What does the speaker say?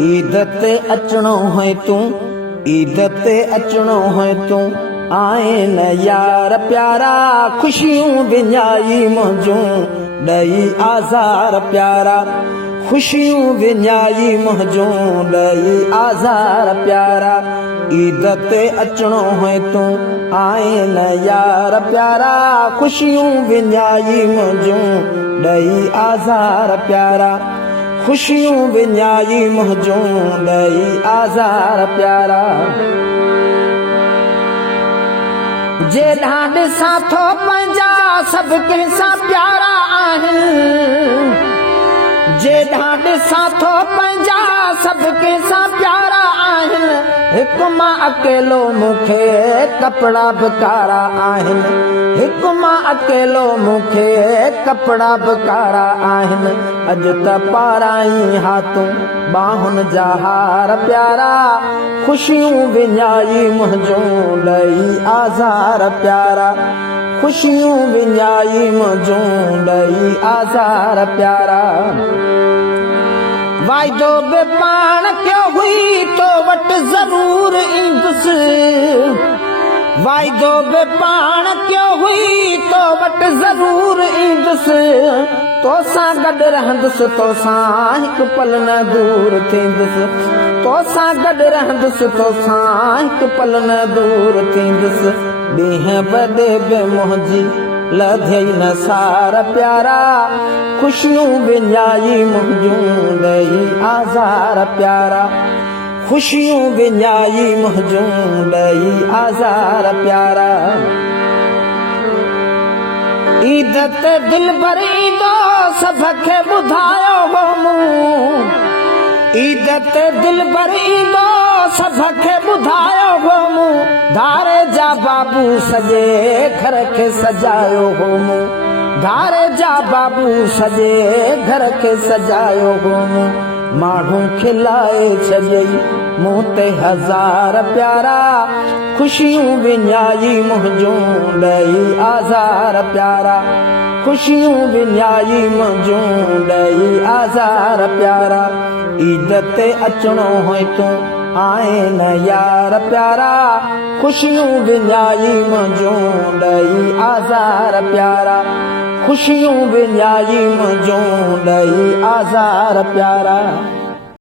ईद ते अचणो है तू, ईद ते अचणो है तू, आए न यार प्यारा, खुशियों विञाई मुंहिंजूं ॾई आज़ार प्यारा, खुशियों विञाई मुंहिंजूं ॾई आज़ार प्यारा। ईद ते अचणो है तू, आए न यार प्यारा, खुशियों विञाई मुंहिंजूं ॾई आज़ार प्यारा, खुशियों विञाई मुंहिंजूं ॾई आज़ार प्यारा। जेॾां ॾिसां थो पंहिंजा सभु कंहिंसां प्यारा आहिनि, जेॾां ॾिसां थो पंहिंजा सभु कंहिंसां प्यारा आहिनि, हिकु मां अकेलो मूंखे कपिड़ा बि कारा आहिनि, हिकु मां अकेलो मूंखे कपिड़ा बि कारा आहिनि। अॼु त पाराई हाथूं बाहुनि जा हार प्यारा, खुशियूं विञाई मुंहिंजूं ॾई आज़ार प्यारा, खुशियूं विञाई मुंहिंजूं ॾई आज़ार प्यारा। वाइदो बि पाण कयो हुई तो वटि ज़रूर ईंदुसि, वाइदो बि पाण कयो हुई तो वटि ज़रूर ईंदुसि, तोसां गॾु रहंदुसि, तोसां हिकु पल न दूर थींदुसि, तोसां गॾु रहंदुसि, तोसां हिकु पल न दूर थींदुसि। ॾींहं बदे बि मुंहिंजी लधई न सार प्यारा, खुशियूं विञाई मुंहिंजूं ॾई आज़ार प्यारा, खुशियूं विञाई मुंहिंजूं ॾई आज़ार प्यारा। ईद ते दिलबर ईंदो सभ खे ॿुधायो हो मूं, ईद ते दिलबर ईंदो सभ खे ॿुधायो हो मूं, धारे जा बाबू सॼे घर खे सजायो हो मूं, धारे जा बाबू सॼे घर खे सजायो हो मूं। माण्हू खिलाए छॾियई मूं ते हज़ार प्यारा, खुशियूं विञाई मुंहिंजूं ॾई आज़ार प्यारा, खुशियूं विञाई मुंहिंजूं ॾई आज़ार प्यारा। ईद ते अचणो है तू, आए न यार प्यारा, खुशियूं विञाई मुंहिंजूं ॾई आज़ार प्यारा, खुशियूं विञाई मुंहिंजूं ॾई आज़ार प्यारा।